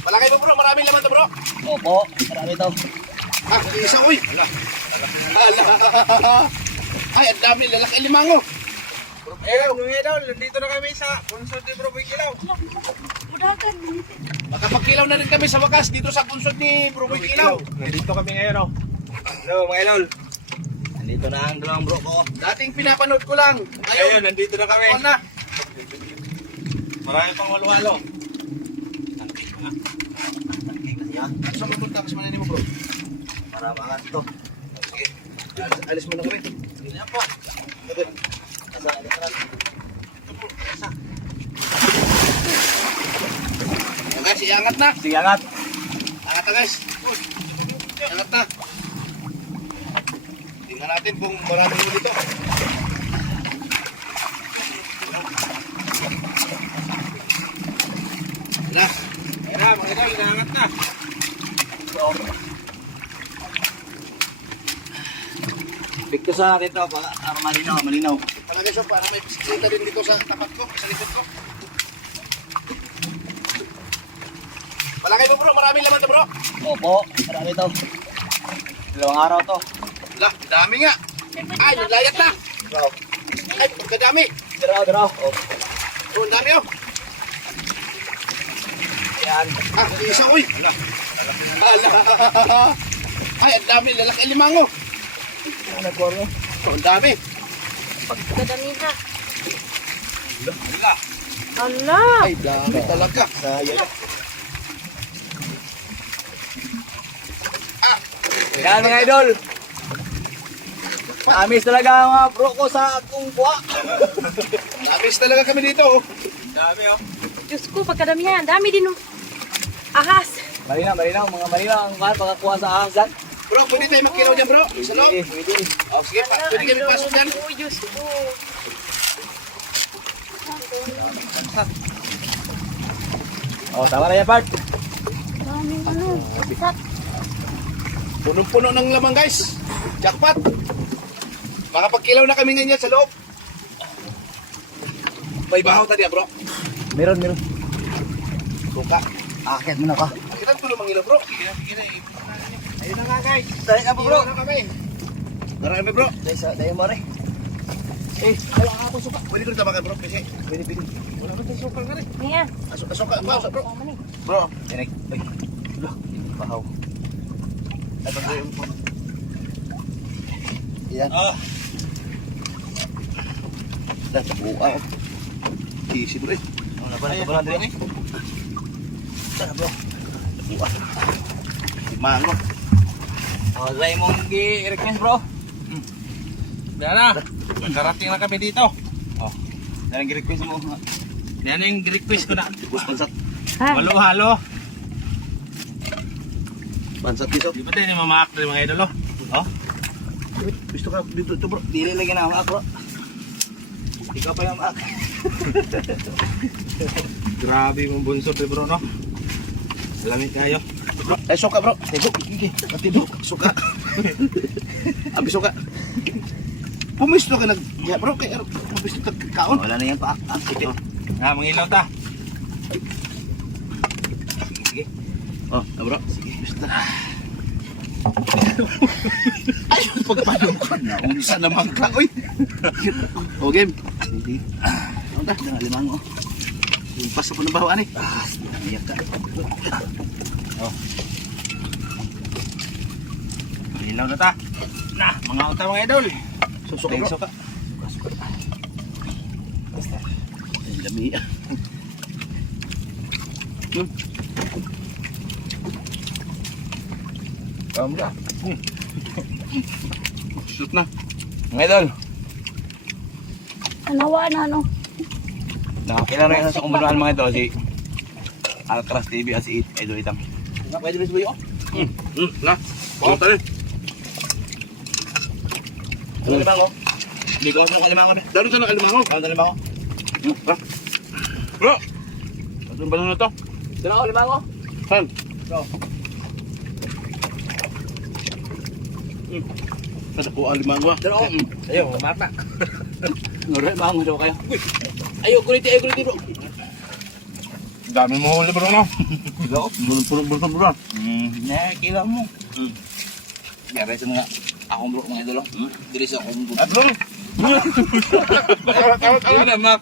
Palagay mo bro, maraming laman to bro. Opo, marami to. Ah, isa uy. Ala. Ay, ang dami, lalaki limango. Mga idol, nandito na kami sa Bunsod ni Bro Boy Kilaw. Mudagan. Makapagkilaw na rin kami sa wakas dito sa bunsod ni Bro Boy Kilaw. Nandito kami ngayon, oh. Hello, mga idol. Nandito na ang dalawang bro ko. Dating pinapanood ko lang. Ngayon, nandito na kami. Ano na? Marami pang walo-walo. Saan pupunta? Mas manini mo bro. Para maangat to. Sige. Alis mo na kami. Ganyan po. Okay. Yan guys, iangat na. Sige, angat. Angat na guys. Angat na. Tingnan natin kung maraming huli to. Na. Ayan na, mga idol, inaangat na. Bigto sa natin to para malinaw, malinaw. Palagay siya para may bisikleta din dito sa tapat ko, sa likod ko. Palagay mo bro, maraming laman to bro. Opo, marami to. Dalawang araw to. Lah, dami nga. Ay, naglayat na. Bro, Ay, pagkadami. daraw. Oh. Oh, ang dami oh. Ayan. Ah, isa uy. Ala. Ay, ang dami, lalaki limango. Ano po rin? Oh, ang dami. Pagkadamiha. Ala. Ala. Ay, dami talaga. Sayang. Ayan mga idol. Amis talaga ang mga bro ko sa akong buwa. Namiss talaga kami dito oh. Dami, oh. Diyos ko, pagkadamihan. Dami din ng ahas. Malinaw, mga malinaw ang mahal pagkakuha sa ahas dyan. Bro, pwede tayo makilaw dyan bro. Sa loob. Pwede. Oh, sige, pwede kami pasok dyan. Uy, Diyos ko. Oh, tama na yan, Part. Daming ano. Sat. Punong-puno ng lamang guys. Jackpot. Makapagkilaw na kami ngayon sa loob. May bahaw tadi bro. Meron. Suka. Akit mo na ka. Kita tulong mangilaw bro. Ayun na nga, guys. Tarik ka po, bro. Ilaw na kami. Marami bro. Dahil mo rin. Wala nga akong suka. Pwede ko rin tabakan bro. Kasi Pwede. Wala ba tayong sukal na rin? Ayan. suka pa bro. Tama na eh. Bro. Tinig. Uy. Lo. Bahaw. Ay pag yung po. Yan. Ah, Dapat buka. Easy bro eh. Ano ba na dito? Tara bro. Buka. Mango. Oh, try mong i-request bro. yan na. Darating na kami dito. Oh. Yan ang i-request mo. Yan yung request ko na. Bus pansat. Ha? Halo-halo. Pansat piso. Di ba tayo mamaak din mga idol, oh? Oh? Gusto ka dito ito bro. Dili lagi na ang bro. Ikaw pa yung maak. Grabe mong bunsod, bro, no? Lamig kayo. Ay suka bro. Tibo. Suka. Abi suka. Pumisto ka nag ya bro kay pumisto ka kaon. Wala na yan pa. Sige. Ah, mangilaw ta. Sige. Oh, bro. Sige, basta. Ay, pagpalong ko na. Unsa naman ka, oy. O, game. Sige. Ano ta? Dengan limang, oh. Pasok ko na bawaan, eh. Iyak ka. Oh. Mangilaw na ta. Nah, mga uta mga idol. Susuka, bro. Suka. Ay, lami. Kamu ka. Shoot na. Mga idol. Anawa na ano. Nakakilala rin sa kumulaan mga idol si Alcatraz TV at si Idol Itam. Pwede rin subuyo? Na. Bawang tali. Ano limang ko? Hindi ko masuk limang ko. Dalo sa nakalimango. Ano limang ko? Bro. Ano ba na to? Dala ko limang ko? Saan? Bro. Kada ko alimango. Dala ko. Ayun, mata. Ngore bang daw kayo. Ayo kuliti bro. Dami mo huli bro no. Ikaw? Bulong bro. Nakikila mo. Kaya sa mga akong bro mga idol. Dili sa akong bro. At bro. Yun na, Mac.